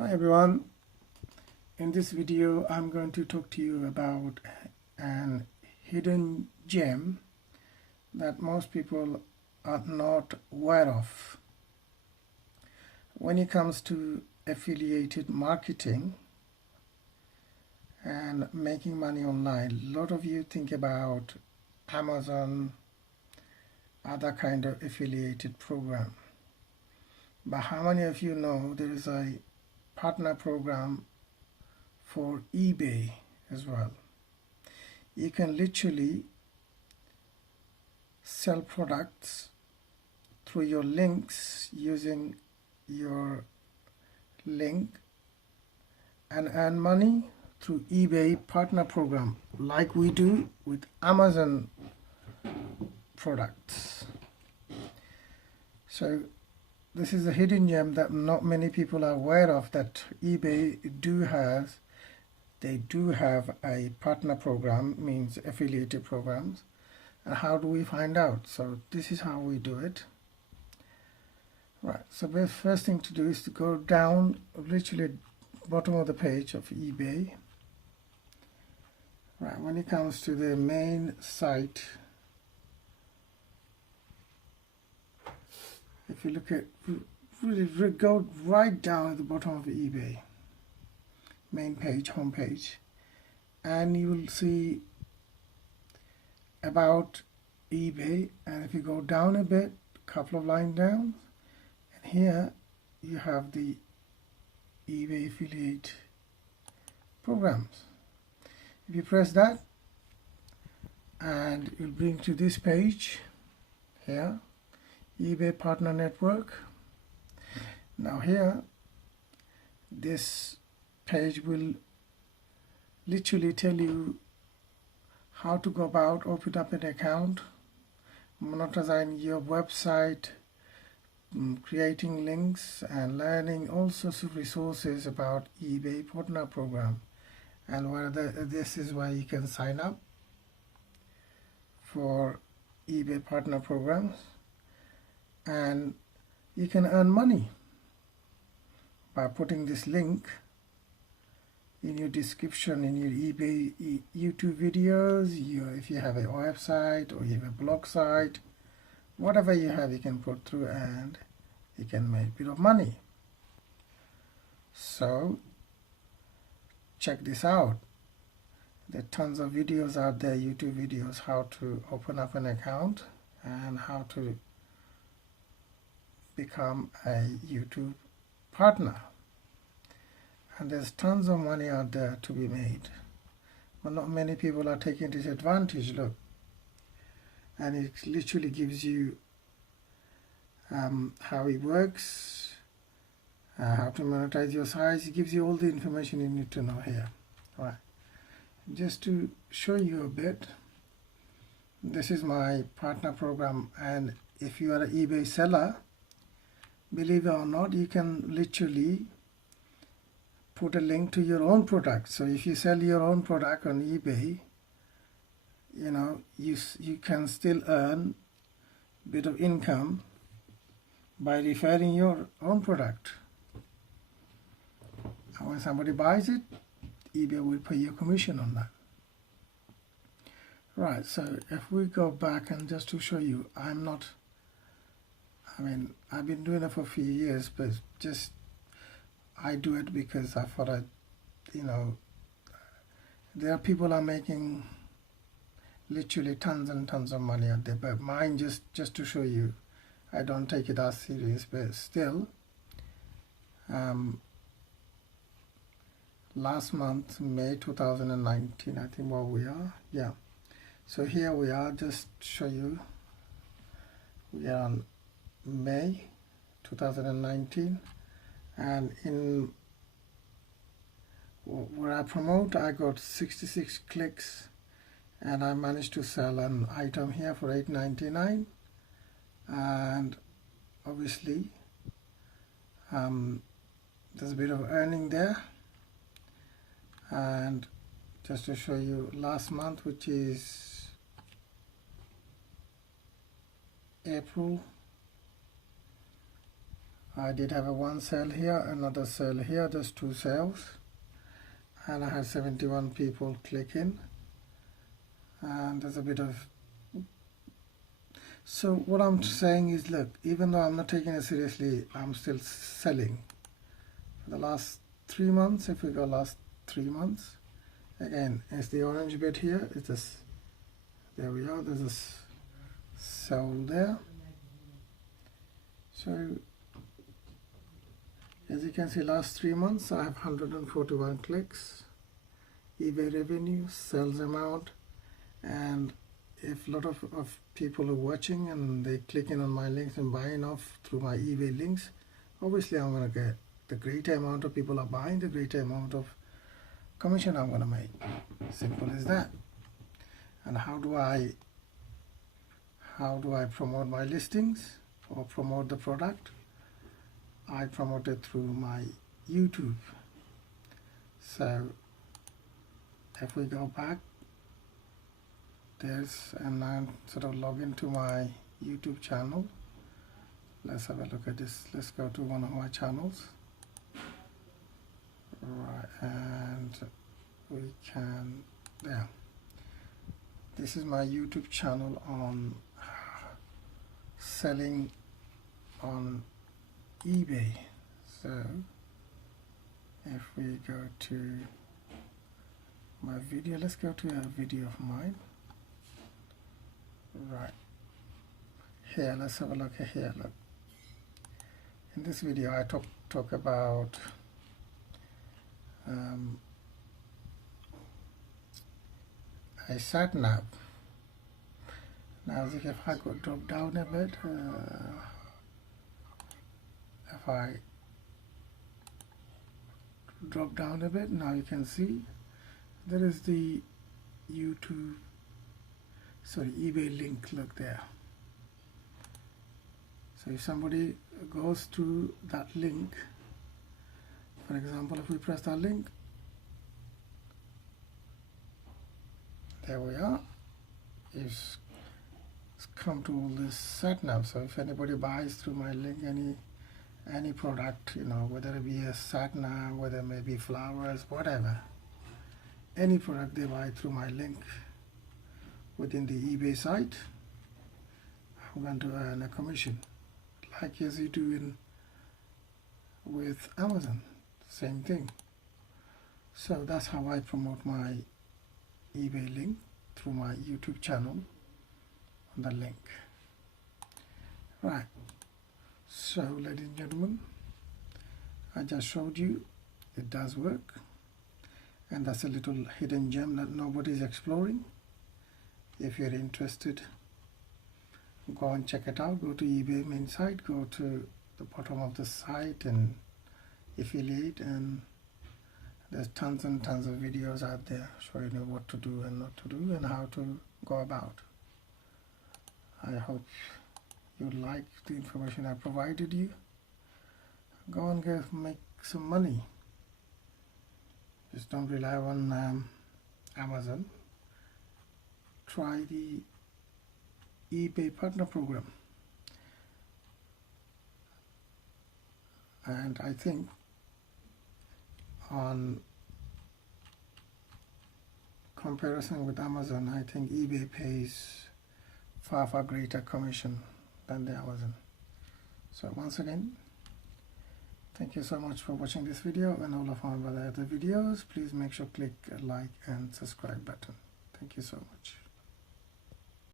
Hi everyone, in this video I'm going to talk to you about an hidden gem that most people are not aware of. When it comes to affiliated marketing and making money online, a lot of you think about Amazon, other kind of affiliated program. But how many of you know there is a partner program for eBay as well? You can literally sell products through your links using your link and earn money through eBay partner program like we do with Amazon products. So this is a hidden gem that not many people are aware of, that eBay they do have a partner program, means affiliated programs. And how do we find out? So this is how we do it. Right, so the first thing to do is to go down literally bottom of the page of eBay. Right, when it comes to the main site, if you look at, really go right down at the bottom of eBay main page, home page, and you will see about eBay. And if you go down a bit, a couple of lines down, and here you have the eBay affiliate programs. If you press that, and it will bring to this page here, eBay Partner Network. Now here, this page will literally tell you how to go about open up an account, monetizing your website, creating links, and learning all sorts of resources about eBay Partner Program. And this is where you can sign up for eBay Partner Programs, and you can earn money by putting this link in your description in your eBay YouTube videos. If you have a website or you have a blog site, whatever you have, you can put through and you can make a bit of money. So check this out. There are tons of videos out there, YouTube videos, how to open up an account and how to become a YouTube partner. And there's tons of money out there to be made, but not many people are taking this advantage. Look, and it literally gives you how it works, how to monetize your sites. It gives you all the information you need to know here. All right, just to show you a bit, this is my partner program, and if you are an eBay seller, believe it or not, you can literally put a link to your own product. So if you sell your own product on eBay, you can still earn a bit of income by referring your own product. And when somebody buys it, eBay will pay you a commission on that. Right, so if we go back and just to show you, I've been doing it for a few years, but I do it because I thought there are people are making literally tons and tons of money out there, but mine just to show you, I don't take it as serious. But still, last month, May 2019, I think where we are, yeah. So here we are, just show you, we are on May 2019. And in where I promote, I got 66 clicks, and I managed to sell an item here for $8.99. And obviously there's a bit of earning there. And just to show you, last month, which is April, I did have a one sale here, another sale here, just 2 sales, and I had 71 people click in, and there's a bit of. So what I'm saying is, look, even though I'm not taking it seriously, I'm still selling. For the last 3 months, if we go last 3 months, again, it's the orange bit here, it's this, there we are, there's this sell there. So as you can see, last 3 months I have 141 clicks, eBay revenue, sales amount, and if a lot of people are watching and they click in on my links and buying off through my eBay links, obviously I'm going to get the greater amount of people are buying, the greater amount of commission I'm going to make. Simple as that. And how do I promote my listings or promote the product? I promote it through my YouTube. So if we go back, and I sort of log into my YouTube channel. Let's have a look at this. Let's go to one of my channels. Right, and we can, there. This is my YouTube channel on selling on eBay. So if we go to my video, let's go to a video of mine. Right here, let's have a look here. Look, in this video I talk about a sat nav. Now if I could drop down a bit, if I drop down a bit, now you can see there is the eBay link. Look there. So if somebody goes to that link, for example, if we press that link, there we are. It's come to all this sat nav. So if anybody buys through my link any product, you know, whether it be a sat nav, whether it may be flowers, whatever, any product they buy through my link within the eBay site, I'm going to earn a commission, like as you do with Amazon, same thing. So that's how I promote my eBay link, through my YouTube channel on the link. Right, so ladies and gentlemen, I just showed you it does work, and that's a little hidden gem that nobody's exploring. If you're interested, go and check it out. Go to eBay main site, go to the bottom of the site and affiliate, and there's tons and tons of videos out there showing you what to do and not to do and how to go about. I hope you like the information I provided you. Go and make some money. Just don't rely on Amazon. Try the eBay partner program, and I think on comparison with Amazon, I think eBay pays far greater commission than the Amazon. So once again, thank you so much for watching this video, and all of my other videos. Please make sure to click like and subscribe button. Thank you so much.